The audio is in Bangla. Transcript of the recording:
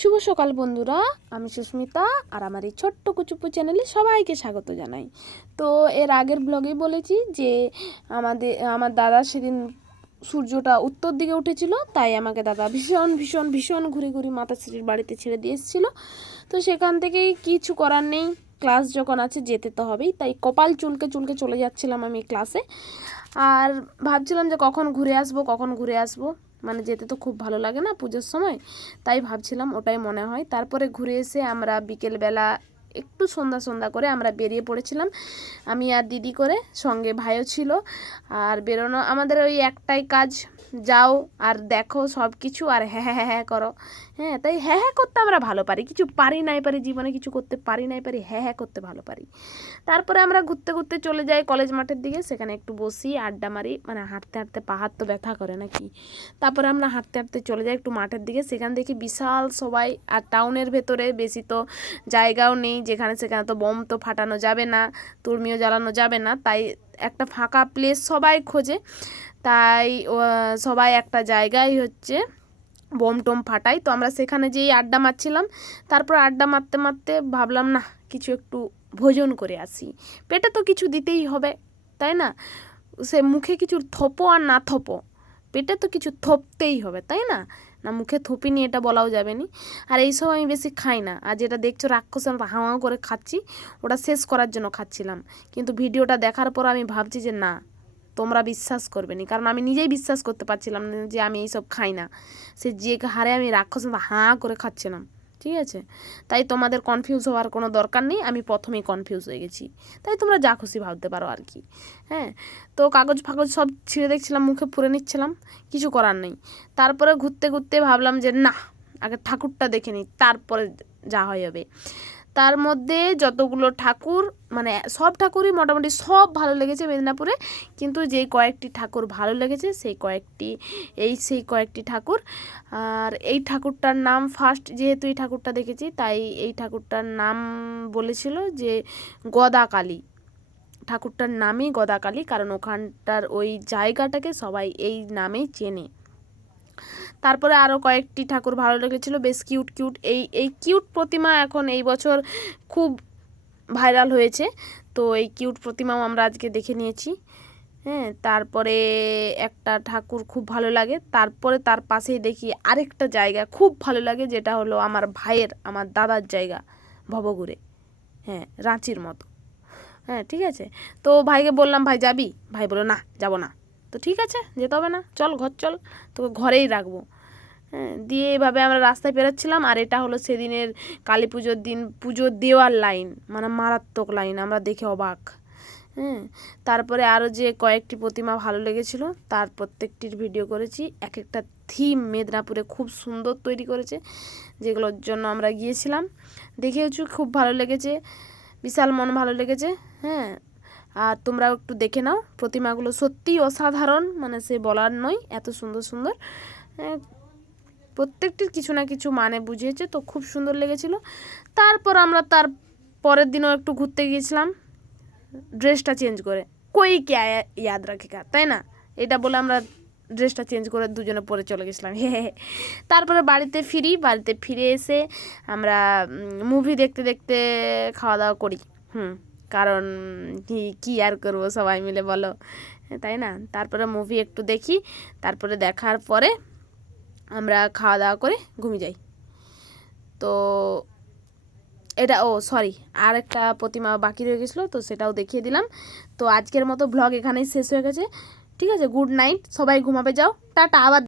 শুভ সকাল বন্ধুরা, আমি সুস্মিতা আর আমার এই ছোট্ট কুচুপু চ্যানেলে সবাইকে স্বাগত জানাই। তো এর আগের ব্লগেই বলেছি যে আমাদের, আমার দাদা সেদিন সূর্যটা উত্তর দিকে উঠেছিল, তাই আমাকে দাদা ভীষণ ভীষণ ভীষণ ঘুরে ঘুরে মাতাশ্রীর বাড়িতে ছেড়ে দিয়ে এসেছিল। তো সেখান থেকেই কিছু করার নেই ক্লাস যখন আছে যেতে তো হবেই, তাই কপাল চুলকে চুলকে চলে যাচ্ছিলাম আমি ক্লাসে আর ভাবছিলাম যে কখন ঘুরে আসব, কখন ঘুরে আসব। মানে যেতে তো খুব ভালো লাগে না পুজোর সময়, তাই ভাবছিলাম ওটাই মনে হয়। তারপরে ঘুরে এসে আমরা বিকেলবেলা একটু সন্ধ্যা সন্ধ্যা করে আমরা বেরিয়ে পড়েছিলাম, আমি আর দিদি করে, সঙ্গে ভাইও ছিল। আর বেরোনো, আমাদের ওই একটাই কাজ যাও আর দেখো সব কিছু আর হ্যাঁ হ্যাঁ হ্যাঁ করো। হ্যাঁ তাই হ্যাঁ হ্যাঁ করতে আমরা ভালো পারি। কিছু পারি নাই পারি, জীবনে কিছু করতে পারি নাই পারি হ্যাঁ হ্যাঁ করতে ভালো পারি। তারপরে আমরা ঘুরতে ঘুরতে চলে যাই কলেজ মাঠের দিকে। সেখানে একটু বসি, আড্ডা মারি মানে হাঁটতে হাঁটতে পাহাড় তো ব্যথা করে নাকি? তারপরে আমরা হাঁটতে হাঁটতে চলে যাই একটু মাঠের দিকে। সেখান দেখি বিশাল সবাই আর টাউনের ভেতরে বেশি তো জায়গাও নেই। যেখানে, সেখানে তো বোম তো ফাটানো যাবে না, তুর্মিও জ্বালানো যাবে না। তাই একটা ফাঁকা প্লেস সবাই খোঁজে। তাই সবাই একটা জায়গায় হচ্ছে বোম টোম ফাটাই তো আমরা সেখানে যেই আড্ডা মারছিলাম, তারপর আড্ডা মারতে মারতে ভাবলাম, না, কিছু একটু ভোজন করে আসি। পেটে তো কিছু দিতেই হবে, তাই না? সে মুখে কিছু থপো আর না থপো, পেটে তো কিছু থপতেই হবে, তাই না? না, মুখে থপি থপিনি এটা বলাও যাবে নি। আর এইসব আমি বেশি খাই না। আর যেটা দেখছ রাক্ষস, আমরা হাওয়া করে খাচ্ছি, ওটা শেষ করার জন্য খাচ্ছিলাম। কিন্তু ভিডিওটা দেখার পর আমি ভাবছি যে, না তোমরা বিশ্বাস করবে নি। কারণ আমি নিজেই বিশ্বাস করতে পারছিলাম না যে আমি এইসব খাই না। সে যে হারে আমি রাক্ষস হাঁ করে খাচ্ছিলাম, ঠিক আছে? তাই তোমাদের কনফিউজ হওয়ার কোনো দরকার নেই, আমি প্রথমেই কনফিউজ হয়ে গেছি। তাই তোমরা যা খুশি ভাবতে পারো আর কি হ্যাঁ? তো কাগজ ফাগজ সব ছিঁড়ে দেখছিলাম, মুখে পুরে নিচ্ছিলাম, কিছু করার নেই। তারপরে ঘুরতে ঘুরতে ভাবলাম যে, না, আগে ঠাকুরটা দেখে নিই, তারপরে যা হয় হবে। তার মধ্যে যতগুলো ঠাকুর মানে সব ঠাকুরই মোটামুটি সব ভালো লেগেছে মেদিনীপুরে, কিন্তু যেই কয়েকটি ঠাকুর ভালো লেগেছে, সেই কয়েকটি, এই সেই কয়েকটি ঠাকুর। আর এই ঠাকুরটার নাম ফার্স্ট যেহেতু এই ঠাকুরটা দেখেছি, তাই এই ঠাকুরটার নাম বলেছিল যে গদাকালী। ঠাকুরটার নামই গদাকালী, কারণ ওখানটার ওই জায়গাটাকে সবাই এই নামেই চেনে। তারপরে আরও কয়েকটি ঠাকুর ভালো লেগেছিলো, বেশ কিউট কিউট এই এই কিউট প্রতিমা এখন এই বছর খুব ভাইরাল হয়েছে। তো এই কিউট প্রতিমাও আমরা আজকে দেখে নিয়েছি। হ্যাঁ তারপরে একটা ঠাকুর খুব ভালো লাগে। তারপরে তার পাশেই দেখি আরেকটা জায়গা খুব ভালো লাগে, যেটা হলো আমার ভাইয়ের, আমার দাদার জায়গা, ভবঘুরে। হ্যাঁ রাঁচির মতো। হ্যাঁ ঠিক আছে? তো ভাইকে বললাম, ভাই, যাবি? ভাই বলল, না, যাব না। তো ঠিক আছে, যেতে হবে না। চল, ঘর চল, তোকে ঘরেই রাখব। হ্যাঁ দিয়ে এভাবে আমরা রাস্তায় পেরোচ্ছিলাম, আর এটা হলো সেদিনের কালী পুজোর দিন পুজো দেওয়ার লাইন মানে মারাত্মক লাইন, আমরা দেখে অবাক। হ্যাঁ তারপরে আরও যে কয়েকটি প্রতিমা ভালো লেগেছিলো, তার প্রত্যেকটির ভিডিও করেছি। এক একটা থিম মেদিনীপুরে খুব সুন্দর তৈরি করেছে, যেগুলোর জন্য আমরা গিয়েছিলাম। দেখেওছি, খুব ভালো লেগেছে, বিশাল মন ভালো লেগেছে। হ্যাঁ আর তোমরাও একটু দেখে নাও, প্রতিমাগুলো সত্যিই অসাধারণ মানে সে বলার নয়, এত সুন্দর সুন্দর। প্রত্যেকটির কিছু না কিছু মানে বুঝিয়েছে, তো খুব সুন্দর লেগেছিল। তারপর আমরা তার পরের দিনও একটু ঘুরতে গিয়েছিলাম, ড্রেসটা চেঞ্জ করে। কই কে ইয়াদ রাখেগা তাই না? এটা বলে আমরা ড্রেসটা চেঞ্জ করে দুজনে পরে চলে গেছিলাম, হে। তারপরে বাড়িতে ফিরি, বাড়িতে ফিরে এসে আমরা মুভি দেখতে দেখতে খাওয়া দাওয়া করি, হুম। কারণ কি, কী আর করব সবাই মিলে বলো। তাই না? তারপরে মুভি একটু দেখি, তারপরে দেখার পরে আমরা খাওয়া দাওয়া করে ঘুমিয়ে যাই। তো এটা, ও সরি আর একটা প্রতিমা বাকি রয়ে গেছিল, তো সেটাও দেখিয়ে দিলাম। তো আজকের মতো ব্লগ এখানেই শেষ হয়ে গেছে। ঠিক আছে গুড নাইট সবাই ঘুমাবে যাও, টাটা, আবার